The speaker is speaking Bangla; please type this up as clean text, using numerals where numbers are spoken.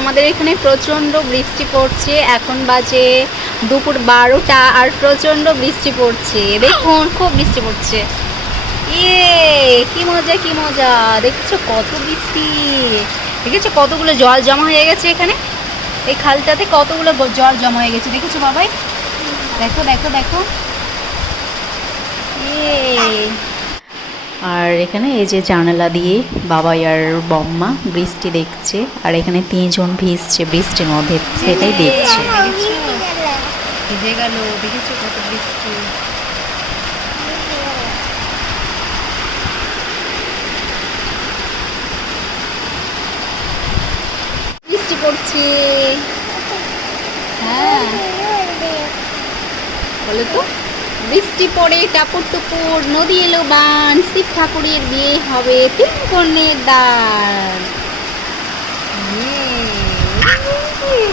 আমাদের এখানে প্রচণ্ড বৃষ্টি পড়ছে। এখন বাজে দুপুর 12টা আর প্রচণ্ড বৃষ্টি পড়ছে। দেখুন খুব বৃষ্টি পড়ছে। ইয়ে কি মজা কি মজা, দেখছো কত বৃষ্টি, দেখেছো কতগুলো জল জমা হয়ে গেছে এখানে, এই খালটাতে কতগুলো জল জমা হয়ে গেছে, দেখেছো বাবাই? দেখো দেখো দেখো। আর এখানে এই যে জানালা দিয়ে বাবাই আর বম্মা বৃষ্টি দেখছে, আর এখানে 3 জন ভিজছে বৃষ্টির মধ্যে, সেটাই দেখছে। ভিজে গেল, দেখেছো কত বৃষ্টি। বৃষ্টি পড়ছে। হ্যাঁ বলো তো, বৃষ্টি পড়ে টাপুর টুপুর, নদী এলো বান, শিব ঠাকুরের বিয়ে হবে 3 কন্যের দান।